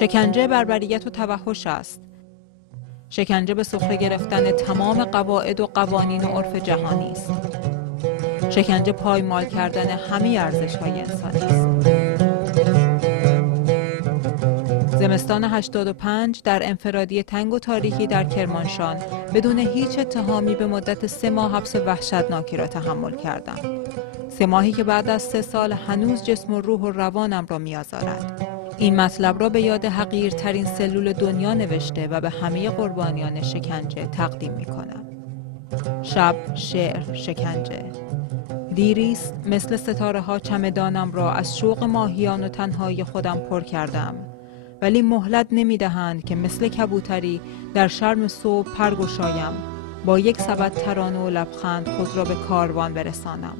شکنجه بربریت و توحش است. شکنجه به سخره گرفتن تمام قواعد و قوانین و عرف جهانی است. شکنجه پایمال کردن همه ارزش‌های انسانی است. زمستان 85 در انفرادی تنگ و تاریکی در کرمانشاه بدون هیچ اتهامی به مدت 3 ماه حبس وحشتناکی را تحمل کردم. 3 ماهی که بعد از 3 سال هنوز جسم و روح و روانم را می‌آزارد. این مطلب را به یاد حقیرترین سلول دنیا نوشته و به همه قربانیان شکنجه تقدیم می‌کنم. شب، شعر، شکنجه. دیریست مثل ستاره ها چمدانم را از شوق ماهیان و تنهایی خودم پر کردم، ولی مهلت نمی‌دهند که مثل کبوتری در شرم صبح پرگشایم، با یک سبد ترانه و لبخند خود را به کاروان برسانم.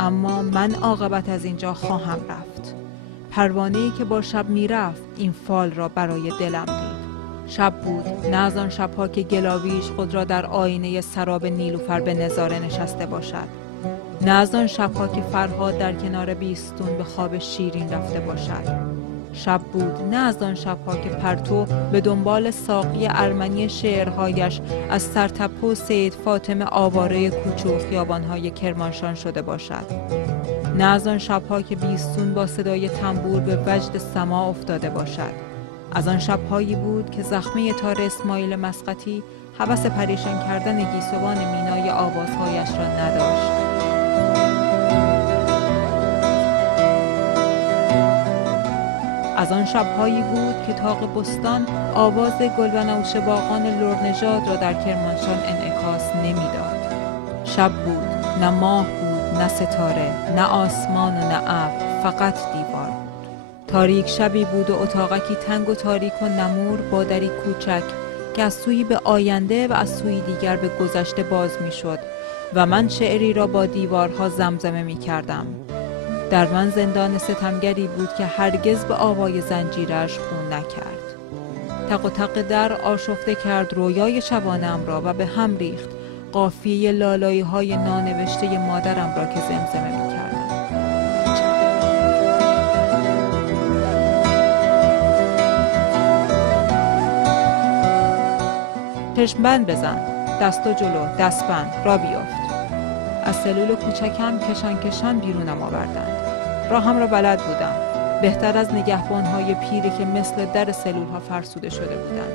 اما من عاقبت از اینجا خواهم رفت. پروانه‌ای که با شب میرفت این فال را برای دلم دید. شب بود، نه از آن شب‌ها که گلاویش خود را در آینه سراب نیلوفر به نظاره نشسته باشد، نه از آن شب‌ها که فرهاد در کنار بیستون به خواب شیرین رفته باشد. شب بود، نه از آن شب‌ها که پرتو به دنبال ساقی ارمنی شعرهایش از سرتپه و سید فاطمه آواره کوچه و خیابان‌های کرمانشاه شده باشد. نه از آن شب‌ها که بیستون با صدای تنبور به وجد سما افتاده باشد. از آن شب‌هایی بود که زخمه تار اسماعیل مسقطی هوس پریشان کردن گیسوان مینای آوازهایش را نداشت. از آن شب‌هایی بود که طاق بستان آواز گلبنفش باغان لرنژاد را در کرمانشاه انعکاس نمی‌داد. شب بود، نه ماه بود، نه ستاره، نه آسمان و نه ابر، فقط دیوار بود. تاریک شبی بود و اتاقکی تنگ و تاریک و نمور با دری کوچک که از سویی به آینده و از سوی دیگر به گذشته باز می‌شد و من شعری را با دیوارها زمزمه می‌کردم. در من زندان ستمگری بود که هرگز به آوای زنجیرش خون نکرد. تق و تق در آشفته کرد رویای شبانم را و به هم ریخت قافیه لالایی‌های نانوشته مادرم را که زمزمه می‌کردم. چشم بند بزن، دستو جلو، دستبند، را بیافت. از سلول کوچکم کشان کشان بیرونم آوردند. راهم را بلد بودم، بهتر از نگهبان‌های پیری که مثل در سلول‌ها فرسوده شده بودند.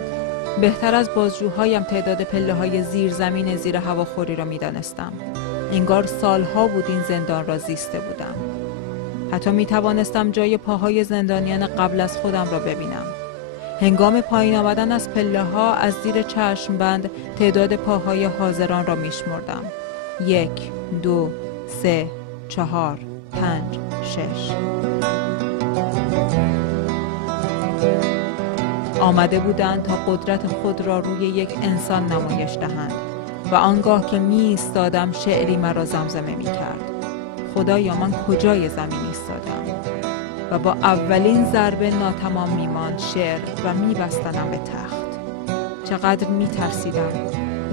بهتر از بازجوهایم تعداد پله‌های زیر زمین زیر هواخوری را می‌دانستم. انگار سالها بود این زندان را زیسته بودم. حتی می‌توانستم جای پاهای زندانیان قبل از خودم را ببینم. هنگام پایین آمدن از پله‌ها از زیر چشم بند تعداد پاهای حاضران را می‌شمردم. 1، 2، 3، 4، 5، 6. آمده بودند تا قدرت خود را روی یک انسان نمایش دهند و آنگاه که می ایستادم شعری مرا زمزمه می کرد. خدایا من کجای زمین ایستادم؟ و با اولین ضربه ناتمام می ماند شعر و می بستنم به تخت. چقدر می ترسیدم،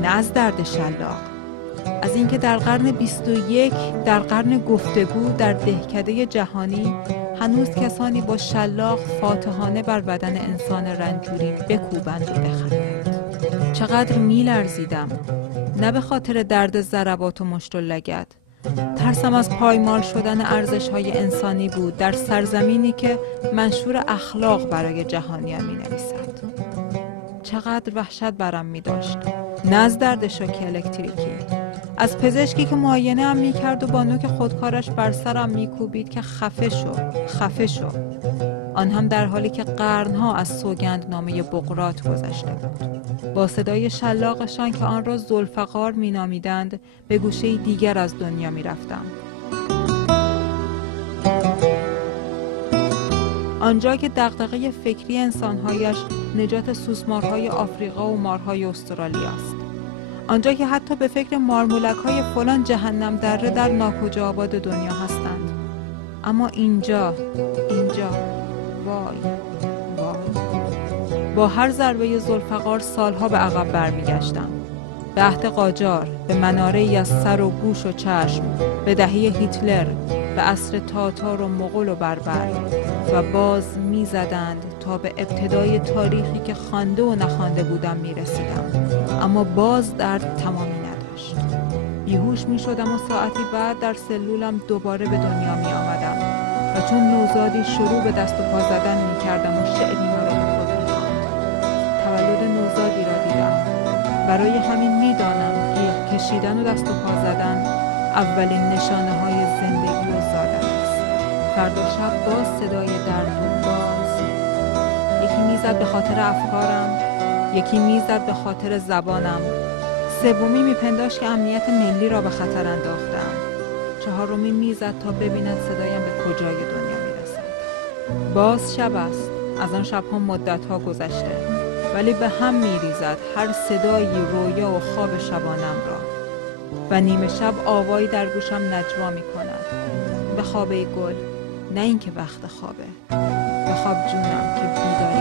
نه از درد شلاق، از اینکه در قرن 21 در قرن گفتگو در دهکده جهانی هنوز کسانی با شلاق فاتحانه بر بدن انسان رنجوری بکوبند و بخندند. چقدر می‌لرزیدم، نه به خاطر درد ضربات و مشت و لگد. ترسم از پایمال شدن ارزش‌های انسانی بود در سرزمینی که منشور اخلاق برای جهانیان می‌نویسد. چقدر وحشت برم می‌داشت، نه از درد شوک الکتریکی، از پزشکی که معاینه هم می‌کرد و با نوک خودکارش بر سرم می‌کوبید که خفه شو، خفه شو. آن هم در حالی که قرنها از سوگندنامه بقراط گذشته بود. با صدای شلاقشان که آن را ذوالفقار می‌نامیدند به گوشه دیگر از دنیا می‌رفتم. آنجا که دغدغه فکری انسان‌هایش نجات سوسمارهای آفریقا و مارهای استرالیا است. آنجا که حتی به فکر مارمولک‌های فلان جهنم دره در ناکجا آباد دنیا هستند. اما اینجا، وای. با هر ضربه ذوالفقار سالها به عقب برمیگشتم. به عهد قاجار، به مناره‌ای از سر و گوش و چشم، به دهه هیتلر، به عصر تاتار و مغول و بربر و باز می زدند تا به ابتدای تاریخی که خوانده و نخوانده بودم می رسیدم، اما باز درد تمامی نداشت. بیهوش می شدم و ساعتی بعد در سلولم دوباره به دنیا می آمدم و چون نوزادی شروع به دست و پا زدن می کردم و شعری مرا به خود می خواند. تولد نوزادی را دیدم. برای همین می دانم گیغ کشیدن و دست و پا زدن اولین نشانه های زندگی و زادن است. فردا شب باز صدای درد و باز یکی میزد به خاطر افکارم، یکی میزد به خاطر زبانم، سومی میپنداشت که امنیت ملی را به خطر انداختم، چهارمی میزد تا ببیند صدایم به کجای دنیا میرسد. باز شب است. از آن شبها مدتها گذشته، ولی به هم میریزد هر صدایی رویا و خواب شبانم را و نیمه شب آوایی در گوشم نجوا می کند. به خواب ای گل، نه اینکه وقت خوابه، به خواب جونم که بیداری